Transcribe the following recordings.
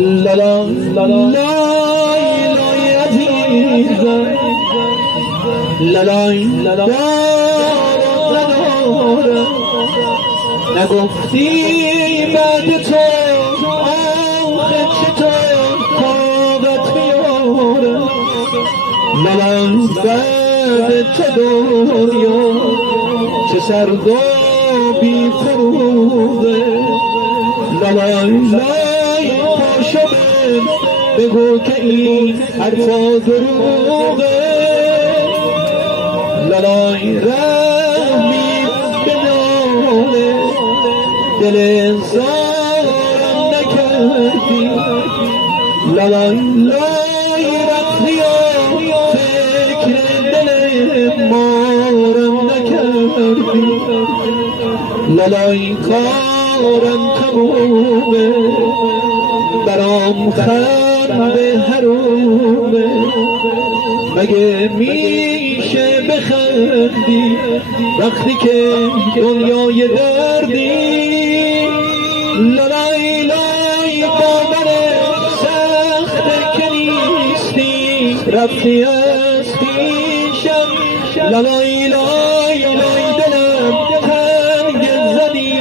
لالا لای عزیزم لالای ندارم نگفتی بعد تو آخه چطور طاقت میارم لالای بعد تو دنیا چه سرد و بی فروغه لالای پاشو بگو که این حرفا دروغه لالای رحمی به ناله دل انسانم نکردی لالای رفتی و فکر دل مارم نکردی لالای کارم تمومه برام خنده حرومه مگه میشه بخندی وقتی که دنیای دردی لالای با من سخت که نیستی رفتی از پیشم لالای دلم تنگ زدی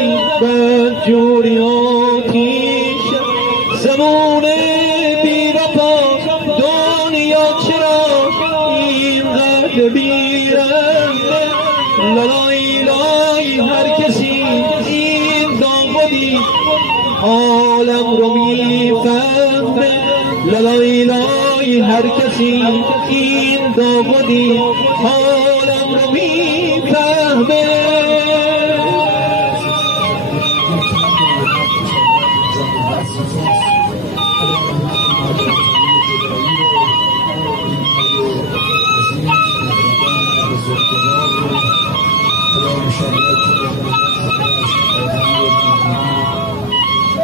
بد جوری آتیشم زمان بی وفا دنیا چرا اینقدر بیرنده لالای هر کسی این دامادی حالم رو میفهمه لالای هر کسی این دامادی حالم رو میفهمه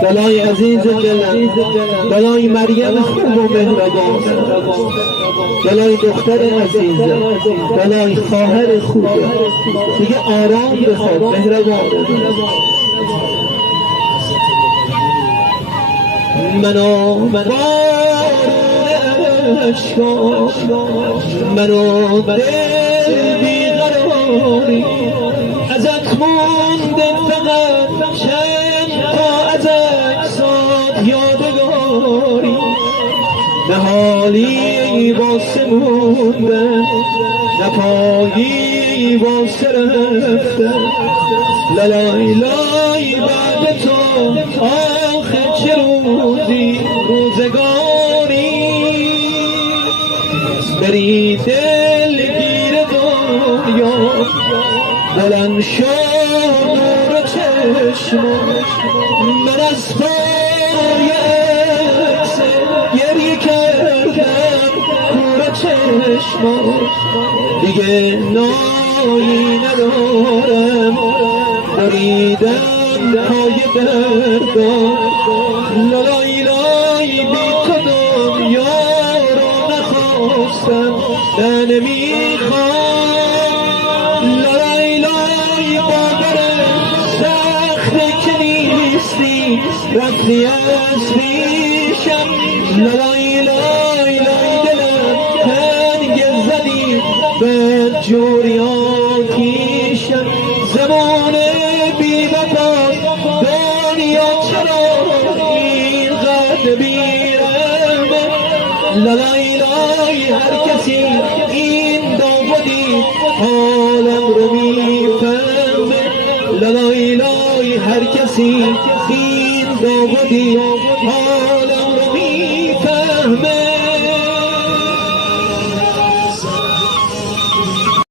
لالای عزیز دلم لالای مریم خوب و مهربان لالای دختر عزیزم لالای خواهر خوبه دیگه آرام بخواد مهربان منو منو دل بیقراری ازت مونده فقط چند تا از اجساد یادگاری نه حالی واسه موندن نه پایی واسه رفتن لالای بعد تو آخه چه روزگاری بری دلگیر دنیا بلند شد نور چشم من از پای عکس گریه کردم کور چشم دیگه نایی ندارم بریدم پای دردم لالای بی تو دنیا رو نخواستم نمیخوام لالای بادر سخت که نیستی رفتی از پیشم لالای دلم تنگ زدی بد جوری آتیشم زمان بی وفا دنیا چرا اینقدر بیرمه لالای هر کسی این دامادی حالم رو میفهمه لالای هر کسی این دامادی حالم رو میفهمه